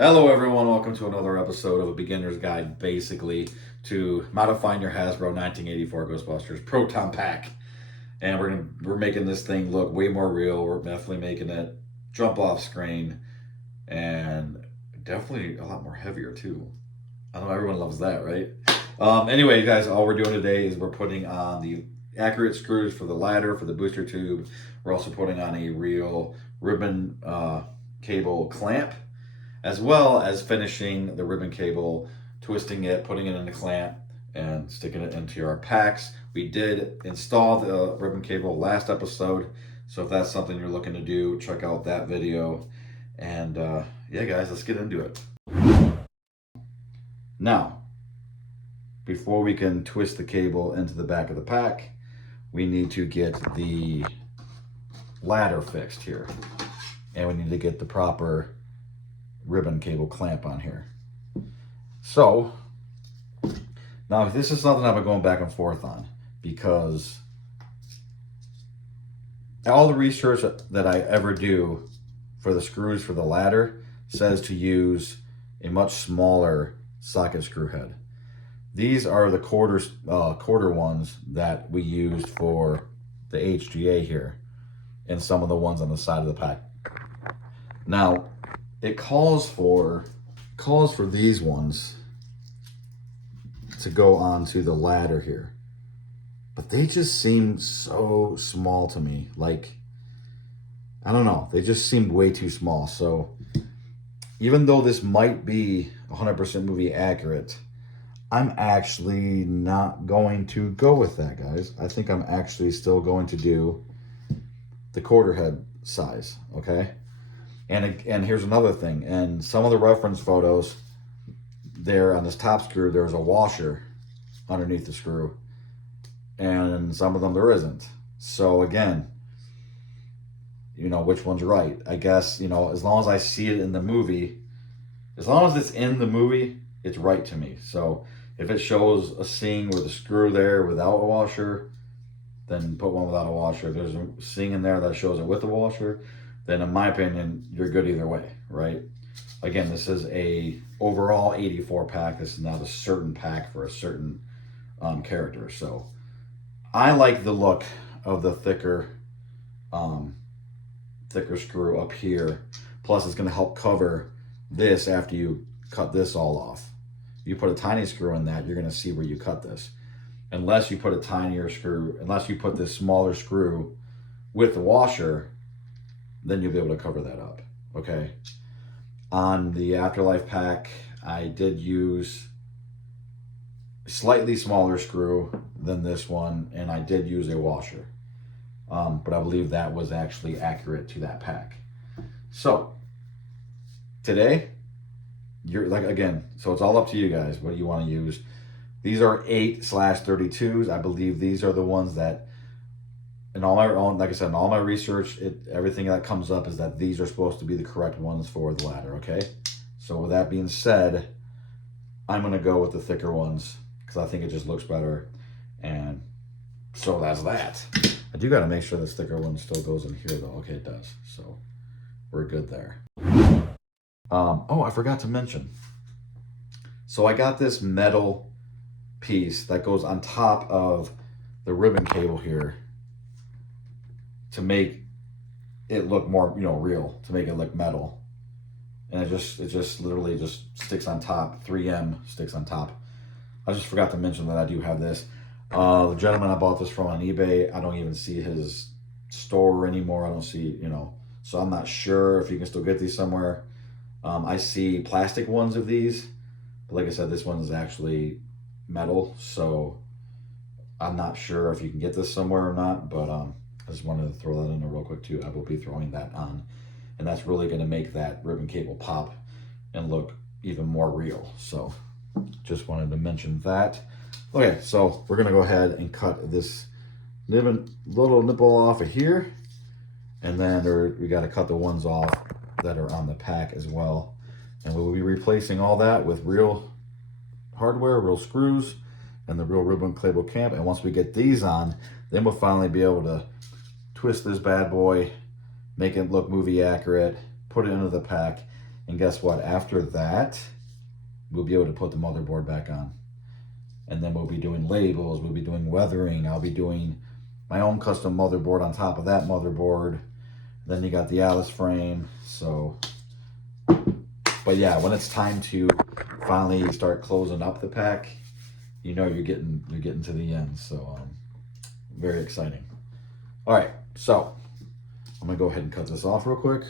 Hello everyone, welcome to another episode of a beginner's guide basically to modifying your Hasbro 1984 Ghostbusters Proton Pack. And we're making this thing look way more real. We're definitely making it jump off screen and definitely a lot more heavier too. I know everyone loves that, right? Anyway, guys, all we're doing today is we're putting on the accurate screws for the ladder, for the booster tube. We're also putting on a real ribbon cable clamp, as well as finishing the ribbon cable, twisting it, putting it in the clamp, and sticking it into our packs. We did install the ribbon cable last episode, so if that's something you're looking to do, check out that video. And yeah, guys, let's get into it. Now, before we can twist the cable into the back of the pack, we need to get the ladder fixed here. And we need to get the proper ribbon cable clamp on here. So now this is something I've been going back and forth on, because all the research that I ever do for the screws for the ladder says to use a much smaller socket screw head. These are the quarter ones that we used for the HGA here, and some of the ones on the side of the pack. Now, it calls for these ones to go onto the ladder here, but they just seem so small to me. Like, I don't know, they just seemed way too small. So even though this might be 100% movie accurate, I'm actually not going to go with that, guys. I think I'm actually still going to do the quarter head size, okay? And here's another thing. And some of the reference photos, there on this top screw, there's a washer underneath the screw. And some of them there isn't. So again, you know, which one's right? I guess, you know, as long as I see it in the movie, as long as it's in the movie, it's right to me. So if it shows a scene with a screw there without a washer, then put one without a washer. If there's a scene in there that shows it with a washer, then in my opinion, you're good either way, right? Again, this is a overall 84 pack. This is not a certain pack for a certain character. So I like the look of the thicker screw up here. Plus, it's going to help cover this after you cut this all off. You put a tiny screw in that, you're going to see where you cut this. Unless you put a tinier screw, unless you put this smaller screw with the washer, then you'll be able to cover that up, okay? On the Afterlife pack, I did use a slightly smaller screw than this one, and I did use a washer. But I believe that was actually accurate to that pack. So, today, you're like, again, so it's all up to you guys what you want to use. These are 8/32s. I believe these are the ones that, in all my own, like I said, in all my research, everything that comes up is that these are supposed to be the correct ones for the ladder, okay? So with that being said, I'm gonna go with the thicker ones because I think it just looks better. And so that's that. I do gotta make sure this thicker one still goes in here though. Okay, it does. So we're good there. Oh, I forgot to mention. So I got this metal piece that goes on top of the ribbon cable here to make it look more, you know, real, to make it look metal. And it just literally just sticks on top. 3M sticks on top. I just forgot to mention that I do have this. The gentleman I bought this from on eBay, I don't even see his store anymore. I don't see, you know, so I'm not sure if you can still get these somewhere. I see plastic ones of these, but like I said, this one is actually metal, so I'm not sure if you can get this somewhere or not, but I just wanted to throw that in there real quick too. I will be throwing that on, and that's really going to make that ribbon cable pop and look even more real. So just wanted to mention that. Okay, so we're going to go ahead and cut this little nipple off of here, and then we got to cut the ones off that are on the pack as well. And we'll be replacing all that with real hardware, real screws, and the real ribbon cable clamp. And once we get these on, then we'll finally be able to twist this bad boy, make it look movie accurate, put it into the pack, And guess what? After that, we'll be able to put the motherboard back on. And then we'll be doing labels, we'll be doing weathering, I'll be doing my own custom motherboard on top of that motherboard. Then you got the Alice frame. So, but yeah, when it's time to finally start closing up the pack, you know you're getting to the end. So very exciting. All right, so I'm gonna go ahead and cut this off real quick.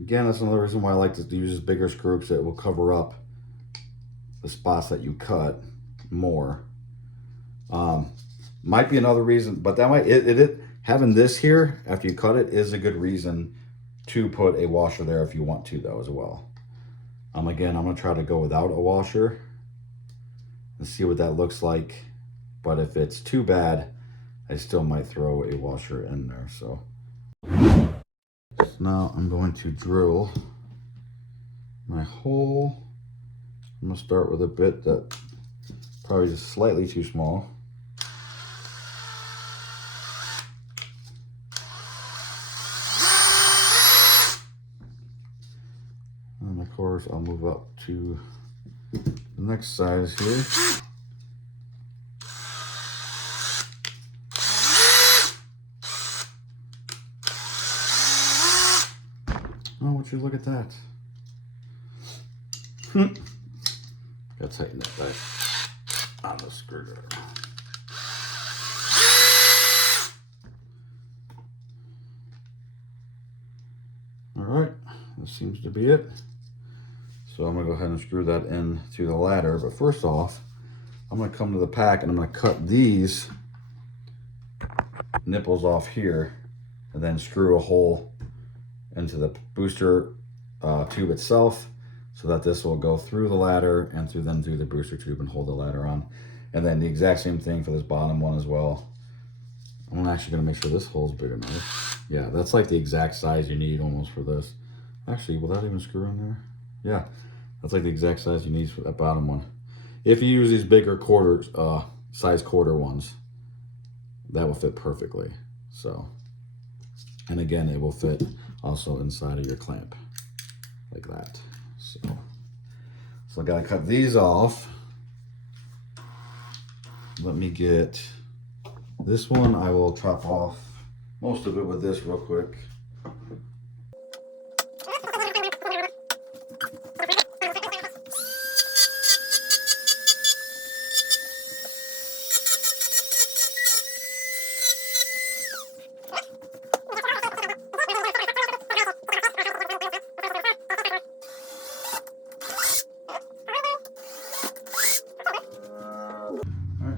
Again, that's another reason why I like to use bigger screws that will cover up the spots that you cut more. Might be another reason, but that might having this here after you cut it is a good reason to put a washer there if you want to, though, as well. Again, I'm gonna try to go without a washer and see what that looks like. But if it's too bad, I still might throw a washer in there. So now I'm going to drill my hole. I'm gonna start with a bit that probably just slightly too small. And of course, I'll move up to the next size here. Oh, would you look at that? Gotta tighten that back on the screwdriver. All right, this seems to be it. So I'm gonna go ahead and screw that in to the ladder. But first off, I'm gonna come to the pack and I'm gonna cut these nipples off here and then screw a hole into the booster tube itself so that this will go through the ladder and through the booster tube and hold the ladder on. And then the exact same thing for this bottom one as well. I'm actually gonna make sure this hole's big enough. Yeah, that's like the exact size you need almost for this. Actually, will that even screw in there? Yeah, that's like the exact size you need for that bottom one. If you use these bigger size quarter ones, that will fit perfectly. So, and again, it will fit also inside of your clamp like that. So I gotta cut these off. Let me get this one. I will chop off most of it with this real quick.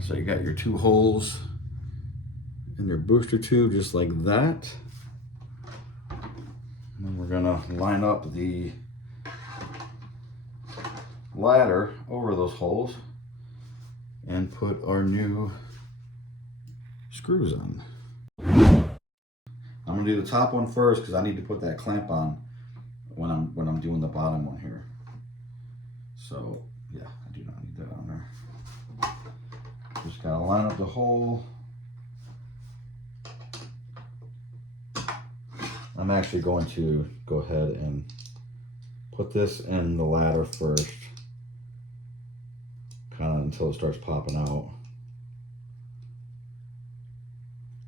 So you got your two holes in your booster tube just like that. And then we're gonna line up the ladder over those holes and put our new screws on. I'm gonna do the top one first because I need to put that clamp on when I'm doing the bottom one here. So yeah, I do not need that on there. Just gotta line up the hole. I'm actually going to go ahead and put this in the ladder first, kind of until it starts popping out.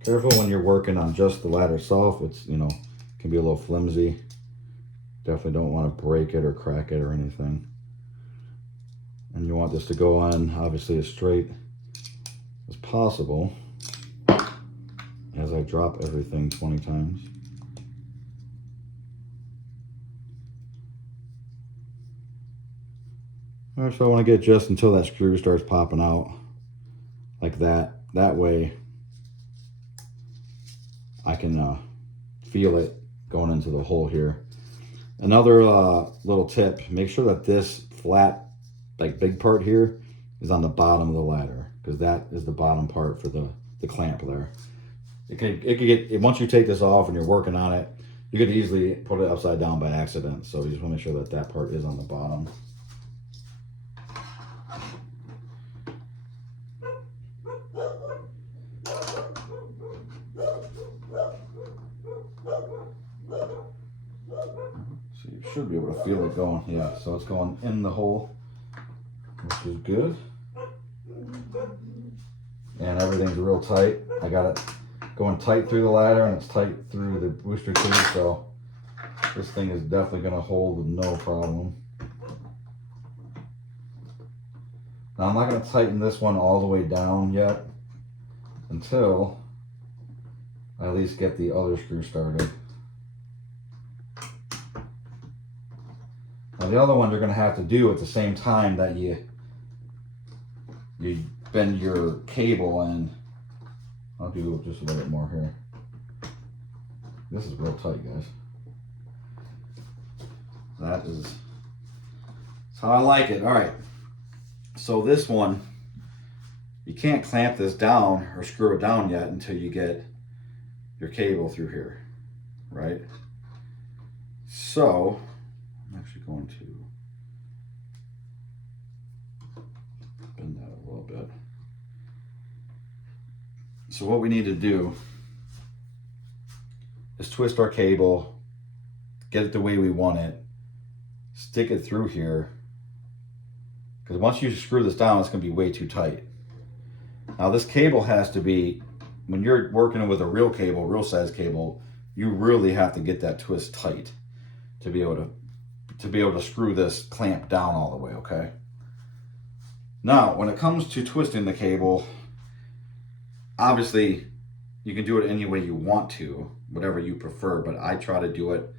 Careful when you're working on just the ladder itself. It's, can be a little flimsy. Definitely don't want to break it or crack it or anything. And you want this to go on obviously as straight as possible as I drop everything 20 times. All right, so I want to get just until that screw starts popping out like that. That way I can feel it going into the hole here. Another little tip, make sure that this flat, like big part here is on the bottom of the ladder, because that is the bottom part for the clamp there. It could get, once you take this off and you're working on it, you could easily put it upside down by accident. So you just want to make sure that that part is on the bottom. should be able to feel it going. Yeah, so it's going in the hole, which is good. And everything's real tight. I got it going tight through the ladder and it's tight through the booster tube, so this thing is definitely going to hold with no problem. Now I'm not going to tighten this one all the way down yet until I at least get the other screw started. Now the other one you're going to have to do at the same time that you bend your cable, and I'll do just a little bit more here. This is real tight, guys. That's how I like it. All right. So this one, you can't clamp this down or screw it down yet until you get your cable through here, right? So I'm actually going to bend that a little bit. So what we need to do is twist our cable, get it the way we want it, stick it through here, because once you screw this down, it's going to be way too tight. Now this cable has to be, when you're working with a real cable, real size cable, you really have to get that twist tight to be able to screw this clamp down all the way, okay? Now, when it comes to twisting the cable, obviously you can do it any way you want to, whatever you prefer, but I try to do it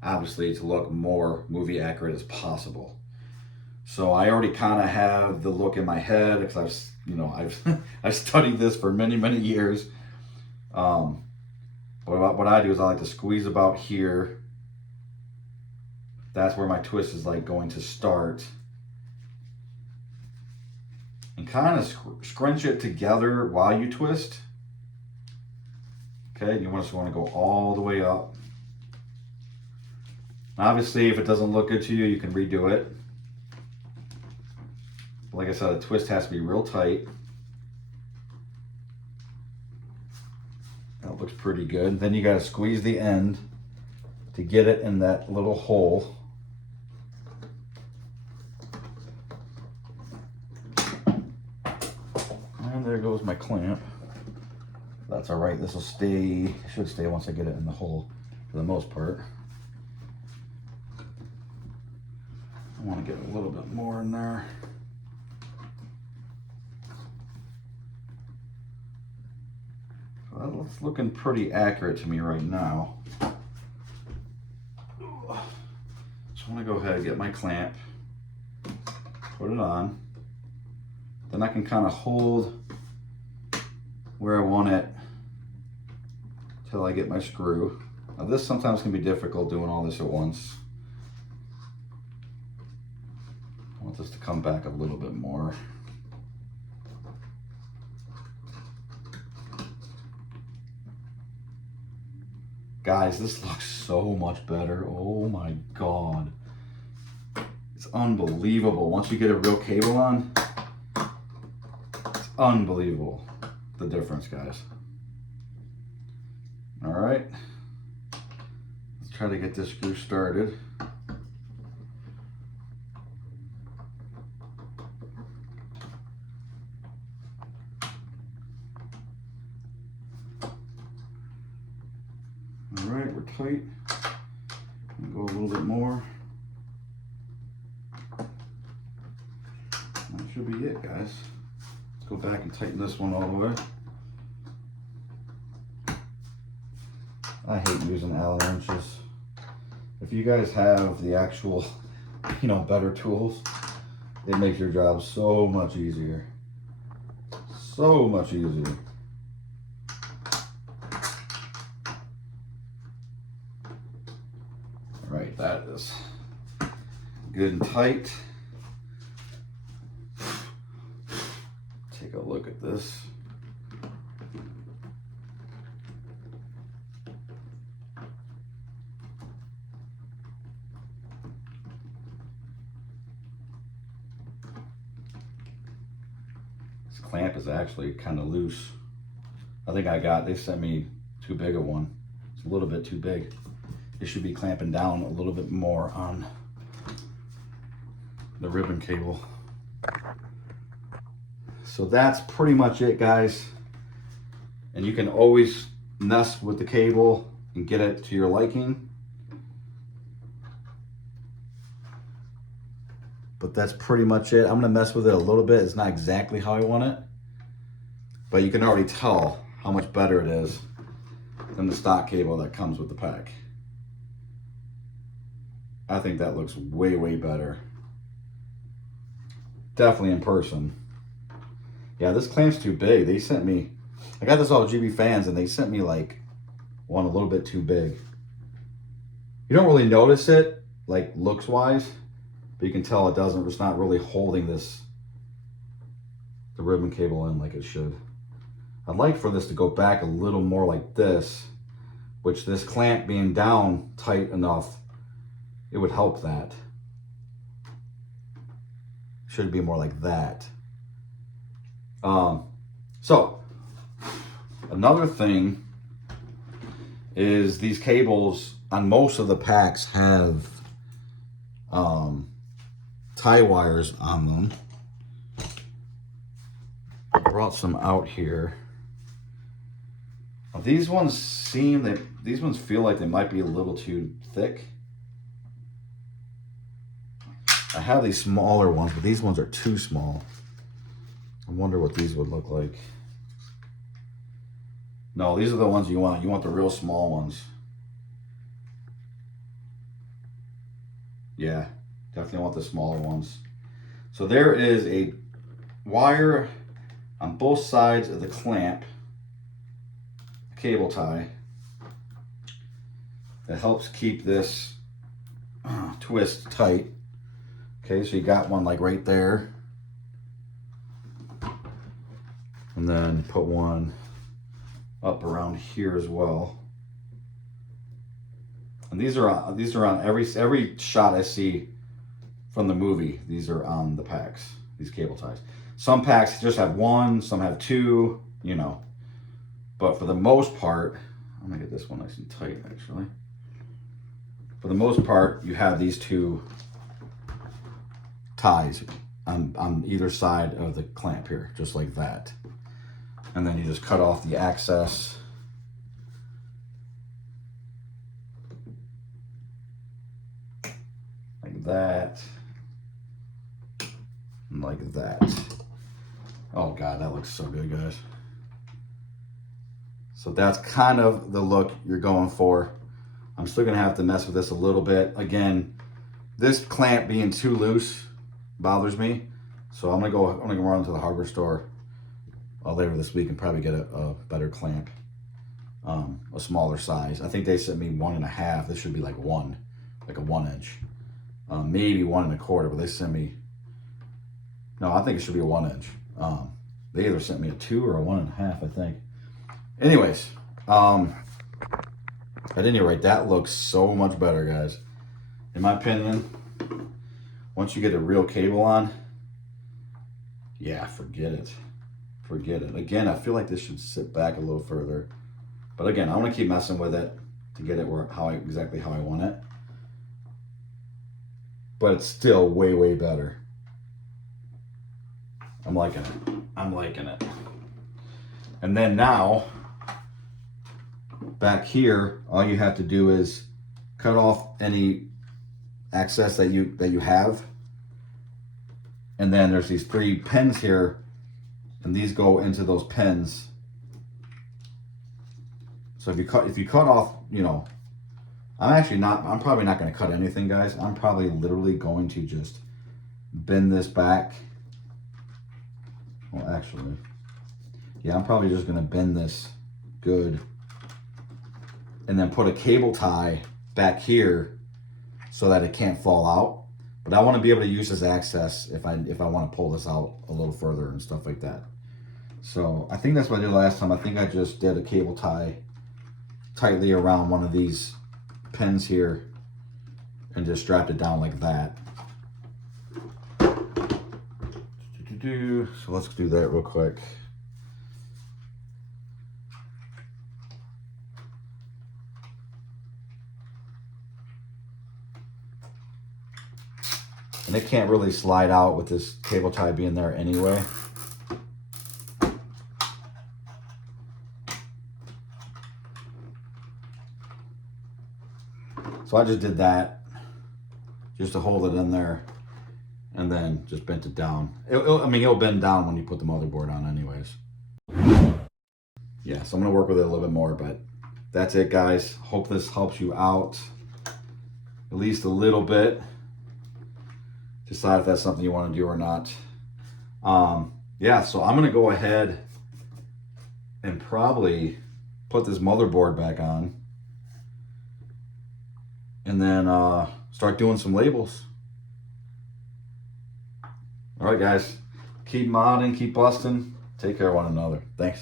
obviously to look more movie accurate as possible. So I already kind of have the look in my head because I've studied this for many years. But what I do is I like to squeeze about here. That's where my twist is like going to start, and kind of scrunch it together while you twist. Okay, you just want to go all the way up. Obviously, if it doesn't look good to you, you can redo it. Like I said, a twist has to be real tight. That looks pretty good. Then you got to squeeze the end to get it in that little hole. And there goes my clamp. That's all right. This will stay. It should stay once I get it in the hole for the most part. I want to get a little bit more in there. Well, it's looking pretty accurate to me right now. So I'm going to go ahead and get my clamp, put it on. Then I can kind of hold where I want it till I get my screw. Now this sometimes can be difficult doing all this at once. I want this to come back a little bit more. Guys, this looks so much better. Oh my God. It's unbelievable. Once you get a real cable on, it's unbelievable the difference, guys. All right. Let's try to get this screw started. All right, we're tight. Go a little bit more. That should be it, guys. Let's go back and tighten this one all the way. I hate using Allen wrenches. If you guys have the actual, better tools, it makes your job so much easier. So much easier. All right, that is good and tight. Take a look at this. This clamp is actually kind of loose. I think they sent me too big a one. It's a little bit too big. it should be clamping down a little bit more on the ribbon cable. So that's pretty much it, guys. And you can always mess with the cable and get it to your liking. But that's pretty much it. I'm gonna mess with it a little bit. It's not exactly how I want it, but you can already tell how much better it is than the stock cable that comes with the pack. I think that looks way, way better. Definitely in person. Yeah, this clamp's too big. They sent me, I got this off GB Fans, and they sent me like one a little bit too big. You don't really notice it, like looks wise, but you can tell it's not really holding the ribbon cable in like it should. I'd like for this to go back a little more like this, which this clamp being down tight enough, it would help that. Should be more like that. So another thing is these cables on most of the packs have tie wires on them. I brought some out here. These ones feel like they might be a little too thick. I have these smaller ones, but these ones are too small. I wonder what these would look like. No, these are the ones you want. You want the real small ones. Yeah, definitely want the smaller ones. So there is a wire on both sides of the clamp, cable tie, that helps keep this twist tight. Okay, so you got one like right there. And then put one up around here as well. And these are on every shot I see from the movie. These are on the packs, these cable ties. Some packs just have one, some have two, you know. But for the most part, I'm gonna get this one nice and tight actually. For the most part, you have these two ties on either side of the clamp here, just like that. And then you just cut off the access. Like that. And like that. Oh God, that looks so good, guys. So that's kind of the look you're going for. I'm still gonna have to mess with this a little bit. Again, this clamp being too loose bothers me. So I'm gonna run to the hardware store later this week and probably get a better clamp, a smaller size. I think they sent me 1.5. This should be like a 1 inch, maybe 1 1/4. But they sent me, no, I think it should be a 1 inch. They either sent me a 2 or a 1.5, I think. Anyways, at any rate, that looks so much better, guys. In my opinion, once you get a real cable on, yeah, forget it. Forget it. Again, I feel like this should sit back a little further. But again, I'm gonna keep messing with it to get it exactly how I want it. But it's still way, way better. I'm liking it. I'm liking it. And then now, back here, all you have to do is cut off any access that you have. And then there's these 3 pins here, and these go into those pins. So if you cut off, you know, I'm probably not going to cut anything, guys. I'm probably literally going to just bend this back. Well, actually, yeah, I'm probably just going to bend this good, and then put a cable tie back here so that it can't fall out. But I want to be able to use this access if I want to pull this out a little further and stuff like that. So I think that's what I did last time. I think I just did a cable tie tightly around one of these pins here and just strapped it down like that. So let's do that real quick. And it can't really slide out with this cable tie being there anyway. So I just did that just to hold it in there, and then just bent it down. I mean, it'll bend down when you put the motherboard on anyways. Yeah, so I'm gonna work with it a little bit more, but that's it, guys. Hope this helps you out at least a little bit. Decide if that's something you want to do or not. Yeah, so I'm gonna go ahead and probably put this motherboard back on, and then start doing some labels. All right, guys, keep modding, keep busting. Take care of one another. Thanks.